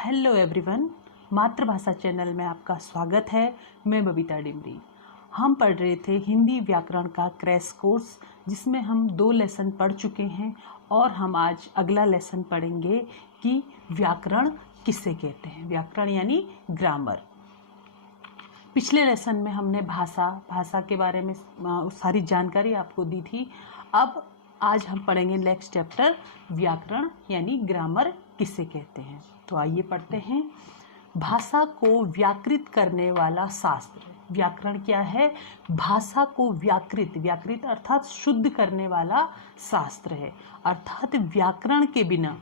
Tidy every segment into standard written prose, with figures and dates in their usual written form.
Hello everyone, मातृभाषा channel में आपका स्वागत है। मैं बबीता डिमरी। हम पढ़ रहे थे हिंदी व्याकरण का क्रैश कोर्स, जिसमें हम 2 लेसन पढ़ चुके हैं और हम आज अगला लेसन पढ़ेंगे कि व्याकरण किसे कहते हैं। व्याकरण यानी ग्रामर। पिछले लेसन में हमने भाषा के बारे में सारी जानकारी आपको दी थी। अब आज हम पढ़ेंगे नेक्स्ट चैप्टर, व्याकरण यानी ग्रामर किसे कहते हैं। तो आइए पढ़ते हैं। भाषा को व्याकृत करने वाला शास्त्र। व्याकरण क्या है? भाषा को व्याकृत अर्थात शुद्ध करने वाला शास्त्र है। अर्थात व्याकरण के बिना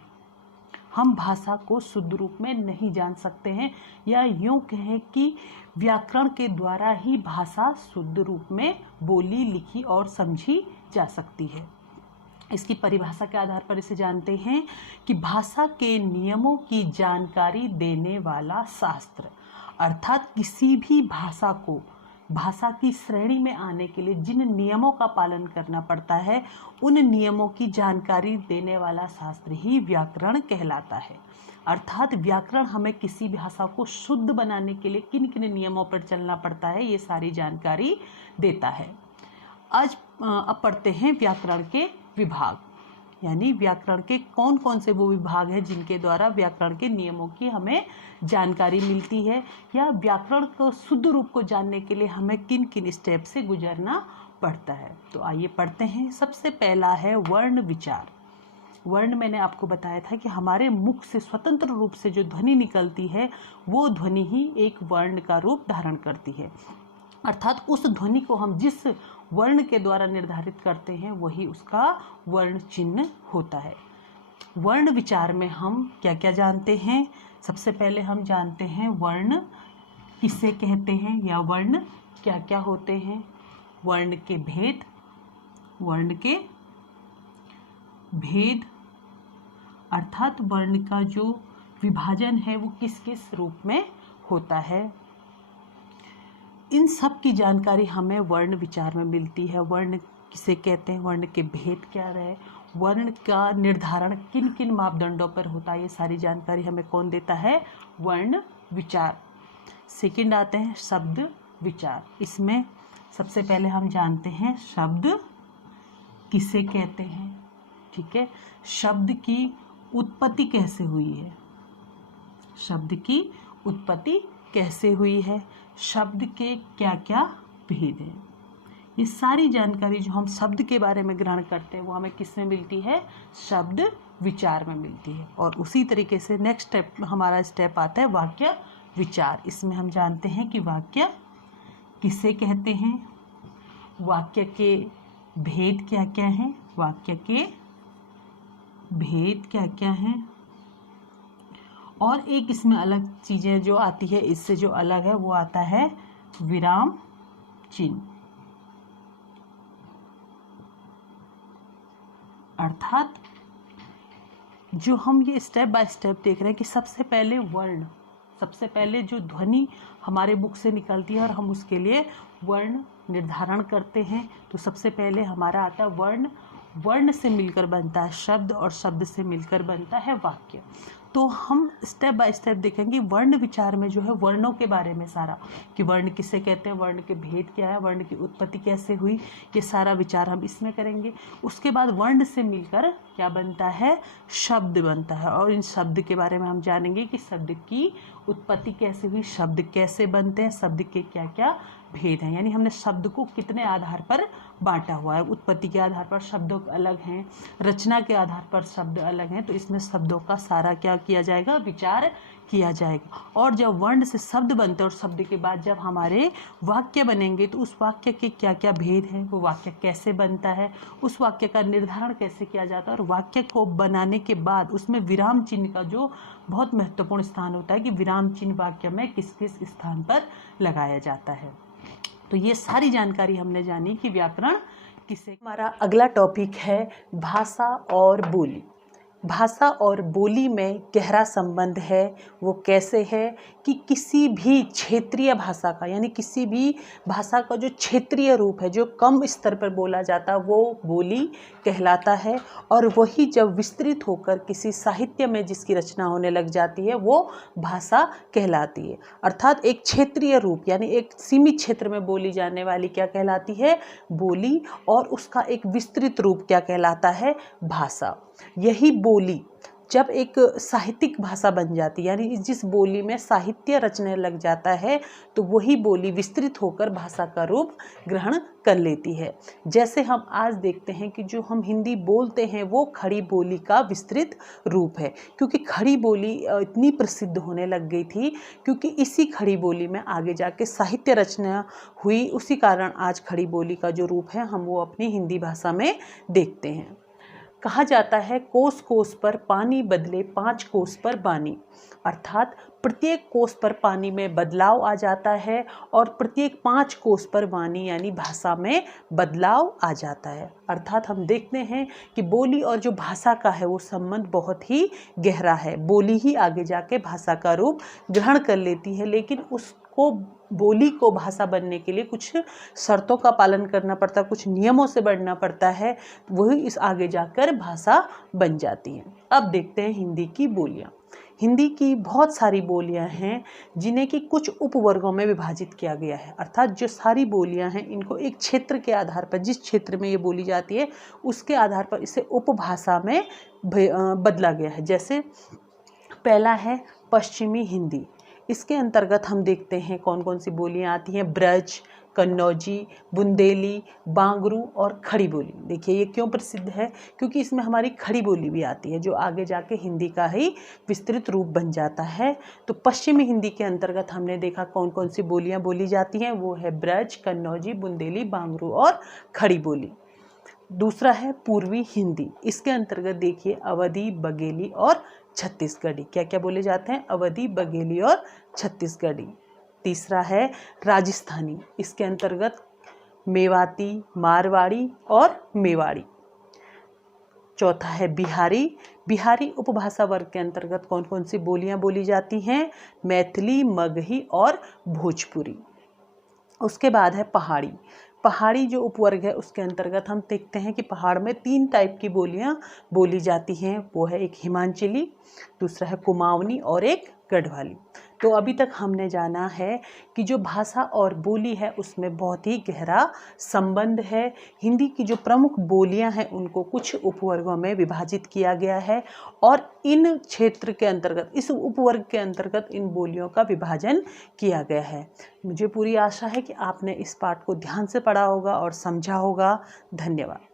हम भाषा को शुद्ध रूप में नहीं जान सकते हैं, या यूं कहें कि व्याकरण के द्वारा ही भाषा शुद्ध रूप में बोली, लिखी और समझी जा सकती है। इसकी परिभाषा के आधार पर इसे जानते हैं कि भाषा के नियमों की जानकारी देने वाला शास्त्र। अर्थात किसी भी भाषा को भाषा की श्रेणी में आने के लिए जिन नियमों का पालन करना पड़ता है, उन नियमों की जानकारी देने वाला शास्त्र ही व्याकरण कहलाता है। अर्थात व्याकरण हमें किसी भाषा को शुद्ध बनाने के लिए किन किन नियमों पर चलना पड़ता है, ये सारी जानकारी देता है। आज अब पढ़ते हैं व्याकरण के विभाग, यानी व्याकरण के कौन कौन से वो विभाग हैं जिनके द्वारा व्याकरण के नियमों की हमें जानकारी मिलती है, या व्याकरण को शुद्ध रूप को जानने के लिए हमें किन किन स्टेप से गुजरना पड़ता है। तो आइए पढ़ते हैं। सबसे पहला है वर्ण विचार। वर्ण मैंने आपको बताया था कि हमारे मुख से स्वतंत्र रूप से जो ध्वनि निकलती है, वो ध्वनि ही एक वर्ण का रूप धारण करती है। अर्थात उस ध्वनि को हम जिस वर्ण के द्वारा निर्धारित करते हैं, वही उसका वर्ण चिन्ह होता है। वर्ण विचार में हम क्या क्या जानते हैं? सबसे पहले हम जानते हैं वर्ण किसे कहते हैं, या वर्ण क्या क्या होते हैं। वर्ण के भेद, अर्थात वर्ण का जो विभाजन है वो किस किस रूप में होता है। इन सब की जानकारी हमें वर्ण विचार में मिलती है। वर्ण किसे कहते हैं, वर्ण के भेद क्या रहे, वर्ण का निर्धारण किन किन मापदंडों पर होता है, ये सारी जानकारी हमें कौन देता है? वर्ण विचार। सेकंड आते हैं शब्द विचार। इसमें सबसे पहले हम जानते हैं शब्द किसे कहते हैं। ठीक है, शब्द की उत्पत्ति कैसे हुई है, शब्द के क्या क्या भेद हैं। ये सारी जानकारी जो हम शब्द के बारे में ग्रहण करते हैं, वो हमें किस में मिलती है? शब्द विचार में मिलती है। और उसी तरीके से नेक्स्ट हमारा स्टेप आता है वाक्य विचार। इसमें हम जानते हैं कि वाक्य किसे कहते हैं, वाक्य के भेद क्या क्या हैं, और एक इसमें अलग चीज़ें जो आती है, इससे जो अलग है वो आता है विराम चिन्ह। अर्थात जो हम ये स्टेप बाय स्टेप देख रहे हैं कि सबसे पहले जो ध्वनि हमारे मुख से निकलती है और हम उसके लिए वर्ण निर्धारण करते हैं, तो सबसे पहले हमारा आता है वर्ण से मिलकर बनता है शब्द, और शब्द से मिलकर बनता है वाक्य। तो हम स्टेप बाय स्टेप देखेंगे वर्ण विचार में जो है वर्णों के बारे में सारा, कि वर्ण किसे कहते हैं, वर्ण के भेद क्या है, वर्ण की उत्पत्ति कैसे हुई, ये सारा विचार हम इसमें करेंगे। उसके बाद वर्ण से मिलकर क्या बनता है? शब्द बनता है, और इन शब्द के बारे में हम जानेंगे कि शब्द की उत्पत्ति कैसे हुई, शब्द कैसे बनते हैं, शब्द के क्या क्या भेद हैं। यानी हमने शब्द को कितने आधार पर बांटा हुआ है। उत्पत्ति के आधार पर शब्द अलग हैं, रचना के आधार पर शब्द अलग हैं। तो इसमें शब्दों का सारा क्या किया जाएगा? विचार किया जाएगा। और जब वर्ण से शब्द बनते हैं और शब्द के बाद जब हमारे वाक्य बनेंगे, तो उस वाक्य के क्या क्या भेद हैं, वो वाक्य कैसे बनता है, उस वाक्य का निर्धारण कैसे किया जाता है, और वाक्य को बनाने के बाद उसमें विराम चिन्ह का जो बहुत महत्वपूर्ण स्थान होता है कि विराम चिन्ह वाक्य में किस किस स्थान पर लगाया जाता है। तो ये सारी जानकारी हमने जानी कि व्याकरण किसे। हमारा अगला टॉपिक है भाषा और बोली। भाषा और बोली में गहरा संबंध है। वो कैसे है कि किसी भी क्षेत्रीय भाषा का, यानी किसी भी भाषा का जो क्षेत्रीय रूप है, जो कम स्तर पर बोला जाता है, वो बोली कहलाता है। और वही जब विस्तृत होकर किसी साहित्य में जिसकी रचना होने लग जाती है, वो भाषा कहलाती है। अर्थात एक क्षेत्रीय रूप, यानी एक सीमित क्षेत्र में बोली जाने वाली क्या कहलाती है? बोली। और उसका एक विस्तृत रूप क्या कहलाता है? भाषा। यही बोली जब एक साहित्यिक भाषा बन जाती है, यानी जिस बोली में साहित्य रचने लग जाता है, तो वही बोली विस्तृत होकर भाषा का रूप ग्रहण कर लेती है। जैसे हम आज देखते हैं कि जो हम हिंदी बोलते हैं वो खड़ी बोली का विस्तृत रूप है, क्योंकि खड़ी बोली इतनी प्रसिद्ध होने लग गई थी, क्योंकि इसी खड़ी बोली में आगे जाके साहित्य रचना हुई। उसी कारण आज खड़ी बोली का जो रूप है हम वो अपनी हिंदी भाषा में देखते हैं। कहा जाता है कोस कोस पर पानी बदले 5 कोस पर बानी, अर्थात प्रत्येक कोस पर पानी में बदलाव आ जाता है और प्रत्येक 5 कोस पर वाणी यानी भाषा में बदलाव आ जाता है। अर्थात हम देखते हैं कि बोली और जो भाषा का है वो संबंध बहुत ही गहरा है। बोली ही आगे जाके भाषा का रूप ग्रहण कर लेती है, लेकिन उसको बोली को भाषा बनने के लिए कुछ शर्तों का पालन करना पड़ता है, कुछ नियमों से बढ़ना पड़ता है, वही इस आगे जाकर भाषा बन जाती है। अब देखते हैं हिंदी की बोलियाँ। हिंदी की बहुत सारी बोलियां हैं जिन्हें कि कुछ उपवर्गों में विभाजित किया गया है। अर्थात जो सारी बोलियां हैं इनको एक क्षेत्र के आधार पर, जिस क्षेत्र में ये बोली जाती है उसके आधार पर इसे उपभाषा में बदला गया है। जैसे पहला है पश्चिमी हिंदी। इसके अंतर्गत हम देखते हैं कौन कौन सी बोलियां आती हैं। ब्रज, कन्नौजी, बुंदेली, बांगरू और खड़ी बोली। देखिए ये क्यों प्रसिद्ध है, क्योंकि इसमें हमारी खड़ी बोली भी आती है, जो आगे जाके हिंदी का ही विस्तृत रूप बन जाता है। तो पश्चिमी हिंदी के अंतर्गत हमने देखा कौन कौन सी बोलियां बोली जाती हैं, वो है ब्रज, कन्नौजी, बुंदेली, बांगरू और खड़ी बोली। दूसरा है पूर्वी हिंदी। इसके अंतर्गत देखिए अवधी, बघेली और छत्तीसगढ़ी। क्या क्या बोले जाते हैं? अवधी, बघेली और छत्तीसगढ़ी। तीसरा है राजस्थानी। इसके अंतर्गत मेवाती, मारवाड़ी और मेवाड़ी। चौथा है बिहारी। बिहारी उपभाषा वर्ग के अंतर्गत कौन कौन सी बोलियां बोली जाती हैं? मैथिली, मगही और भोजपुरी। उसके बाद है पहाड़ी। पहाड़ी जो उपवर्ग है उसके अंतर्गत हम देखते हैं कि पहाड़ में 3 टाइप की बोलियां बोली जाती हैं। वो है एक हिमांचली, दूसरा है कुमाऊनी और एक गढ़वाली। तो अभी तक हमने जाना है कि जो भाषा और बोली है उसमें बहुत ही गहरा संबंध है। हिंदी की जो प्रमुख बोलियां हैं उनको कुछ उपवर्गों में विभाजित किया गया है और इन क्षेत्र के अंतर्गत, इस उपवर्ग के अंतर्गत इन बोलियों का विभाजन किया गया है। मुझे पूरी आशा है कि आपने इस पाठ को ध्यान से पढ़ा होगा और समझा होगा। धन्यवाद।